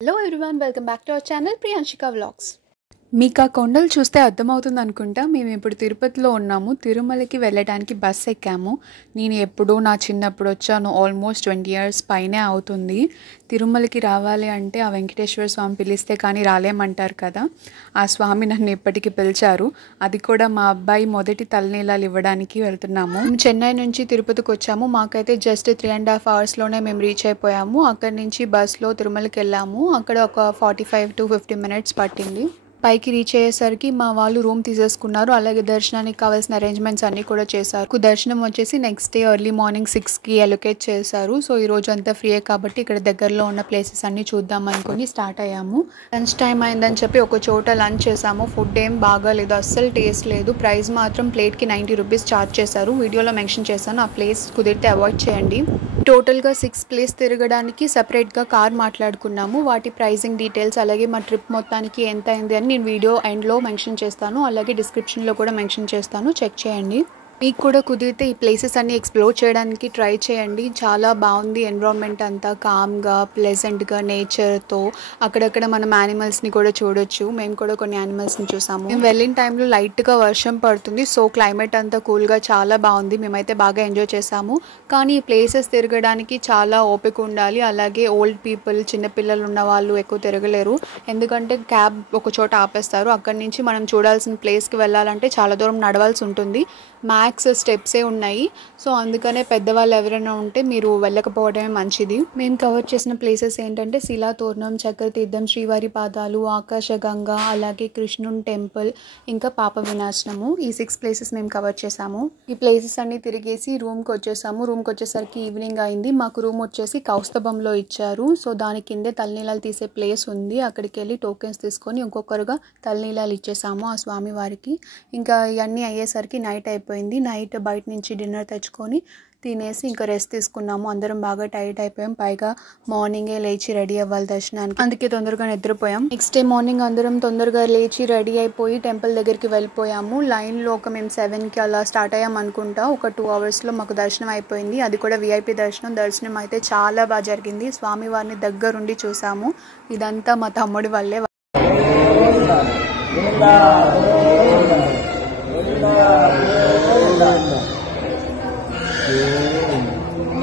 Hello everyone, welcome back to our channel Priyanshika Vlogs. మీకు ఆ కొండలు చూస్తే అర్థమవుతుంది అనుకుంటా. మేము ఇప్పుడు తిరుపతిలో ఉన్నాము. తిరుమలకి వెళ్ళడానికి బస్ ఎక్కాము. నేను ఎప్పుడూ నా చిన్నప్పుడు వచ్చాను. ఆల్మోస్ట్ 20 years పైనే అవుతుంది. తిరుమలకి రావాలి అంటే ఆ వెంకటేశ్వర స్వామి పిలిస్తే కానీ రాలేమంటారు కదా. ఆ స్వామి నన్ను ఎప్పటికీ పిలిచారు. అది కూడా మా అబ్బాయి మొదటి తలనీలాలు ఇవ్వడానికి వెళ్తున్నాము. మేము చెన్నై నుంచి తిరుపతికి వచ్చాము. మాకైతే జస్ట్ 3.5 hours మేము రీచ్ అయిపోయాము. అక్కడి నుంచి బస్లో తిరుమలకి వెళ్ళాము. అక్కడ ఒక 45 to 50 minutes పట్టింది. పైకి రీచ్ అయ్యేసరికి మా వాళ్ళు రూమ్ తీసేసుకున్నారు. అలాగే దర్శనానికి కావాల్సిన అరేంజ్మెంట్స్ అన్నీ కూడా చేశారు. దర్శనం వచ్చేసి నెక్స్ట్ డే ఎర్లీ మార్నింగ్ 6కి అలొకేట్ చేశారు. సో ఈ రోజు అంతా ఫ్రీయే కాబట్టి ఇక్కడ దగ్గరలో ఉన్న ప్లేసెస్ అన్నీ చూద్దాం అనుకుని స్టార్ట్ అయ్యాము. లంచ్ టైం అయిందని చెప్పి ఒక చోట లంచ్ చేసాము. ఫుడ్ ఏం బాగాలేదు, అస్సలు టేస్ట్ లేదు. ప్రైస్ మాత్రం ప్లేట్కి 90 rupees ఛార్జ్ చేశారు. వీడియోలో మెన్షన్ చేశాను, ఆ ప్లేస్ కుదిరితే అవాయిడ్ చేయండి. టోటల్గా 6 ప్లేస్ తిరగడానికి సపరేట్గా కార్ మాట్లాడుకున్నాము. వాటి ప్రైజింగ్ డీటెయిల్స్ అలాగే మా ట్రిప్ మొత్తానికి ఎంత అయింది అని నేను వీడియో ఎండ్లో మెన్షన్ చేస్తాను. అలాగే డిస్క్రిప్షన్లో కూడా మెన్షన్ చేస్తాను, చెక్ చేయండి. మీకు కూడా కుదిరితే ఈ ప్లేసెస్ అన్ని ఎక్స్ప్లోర్ చేయడానికి ట్రై చేయండి. చాలా బాగుంది. ఎన్విరాన్మెంట్ అంతా కామ్గా ప్లెజెంట్గా నేచర్తో అక్కడక్కడ మనం యానిమల్స్ని కూడా చూడొచ్చు. మేము కూడా కొన్ని యానిమల్స్ని చూసాము. మేము వెళ్ళిన టైంలో లైట్గా వర్షం పడుతుంది. సో క్లైమేట్ అంతా కూల్గా చాలా బాగుంది. మేమైతే బాగా ఎంజాయ్ చేసాము. కానీ ఈ ప్లేసెస్ తిరగడానికి చాలా ఓపిక ఉండాలి. అలాగే ఓల్డ్ పీపుల్, చిన్నపిల్లలు ఉన్న వాళ్ళు ఎక్కువ తిరగలేరు. ఎందుకంటే క్యాబ్ ఒక చోట ఆపేస్తారు. అక్కడి నుంచి మనం చూడాల్సిన ప్లేస్కి వెళ్ళాలంటే చాలా దూరం నడవాల్సి ఉంటుంది. మ్యాక్స్ స్టెప్సే ఉన్నాయి. సో అందుకనే పెద్దవాళ్ళు ఎవరైనా ఉంటే మీరు వెళ్ళకపోవడమే మంచిది. మేము కవర్ చేసిన ప్లేసెస్ ఏంటంటే శిలాతోరణం, చక్రతీర్థం, శ్రీవారి పాదాలు, ఆకాశగంగా, అలాగే కృష్ణుని టెంపుల్, ఇంకా పాప వినాశనము. ఈ 6 ప్లేసెస్ మేము కవర్ చేసాము. ఈ ప్లేసెస్ అన్ని తిరిగేసి రూమ్కి వచ్చేసాము. రూమ్కి వచ్చేసరికి ఈవినింగ్ అయింది. మాకు రూమ్ వచ్చేసి కౌస్తభంలో ఇచ్చారు. సో దాని కిందే తలనీలాలు తీసే ప్లేస్ ఉంది. అక్కడికి వెళ్ళి టోకెన్స్ తీసుకొని ఒక్కొక్కరుగా తలనీలాలు ఇచ్చేసాము ఆ స్వామి వారికి. ఇంకా ఇవన్నీ అయ్యేసరికి నైట్ అయిపోయింది. నైట్ బయట నుంచి డిన్నర్ తెచ్చుకొని తినేసి ఇంకా రెస్ట్ తీసుకున్నాము. అందరం బాగా టైర్డ్ అయిపోయాం. పైగా మార్నింగే లేచి రెడీ అవ్వాలి దర్శనానికి, అందుకే తొందరగా నిద్రపోయాం. నెక్స్ట్ డే మార్నింగ్ అందరం తొందరగా లేచి రెడీ అయిపోయి టెంపుల్ దగ్గరికి వెళ్ళిపోయాము. లైన్లో మేము 7కి అలా స్టార్ట్ అయ్యాం అనుకుంటా. ఒక 2 hours మనకు దర్శనం అయిపోయింది. అది కూడా VIP దర్శనం. దర్శనం అయితే చాలా బాగా జరిగింది. స్వామివారిని దగ్గరుండి చూసాము. ఇదంతా మా తమ్ముడి వల్లే.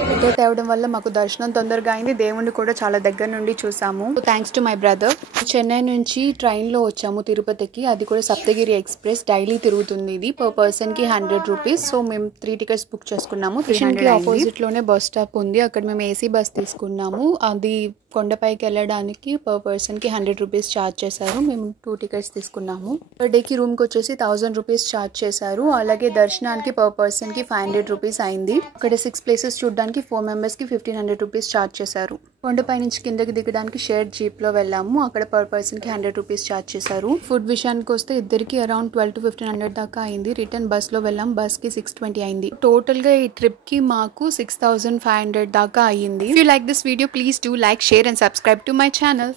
ఫోటో తేవడం వల్ల మాకు దర్శనం తొందరగా అయింది. దేవుణ్ణి కూడా చాలా దగ్గర నుండి చూసాము. Thanks to my brother. Chennai నుంచి ట్రైన్లో వచ్చాము తిరుపతికి. అది కూడా సప్తగిరి ఎక్స్ప్రెస్. డైలీ తిరుగుతుంది ఇది. పర్ పర్సన్కి 100 rupees. సో మేము 3 tickets బుక్ చేసుకున్నాము. 300 ఆపోజిట్లోనే బస్ స్టాప్ ఉంది. అక్కడ మేము AC బస్ తీసుకున్నాము. అది కొండపైకి వెళ్ళడానికి పర్ పర్సన్కి 100 rupees ఛార్జ్ చేశారు. మేము 2 tickets తీసుకున్నాము. పర్ డేకి రూమ్కి వచ్చేసి 1000 rupees ఛార్జ్ చేశారు. అలాగే దర్శనానికి పర్ పర్సన్కి 500 rupees అయింది. అక్కడ 6 ప్లేసెస్ చూడడానికి 4 members-కి 1500 rupees ఛార్జ్ చేశారు. కొండపై నుంచి కిందకి దిగడానికి షేర్ జీప్లో వెళ్ళాము. అక్కడ పర్ పర్సన్కి 100 rupees ఛార్జ్ చేశారు. ఫుడ్ విషయానికి వస్తే ఇద్దరికి అరౌండ్ 1200 to 1500 దాకా అయింది. రిటర్న్ బస్లో వెళ్ళాం. బస్కి 620 అయింది. టోటల్గా ఈ ట్రిప్కి మాకు 6500 దాకా అయ్యింది. If you like this video, please do like, share and subscribe to my channel.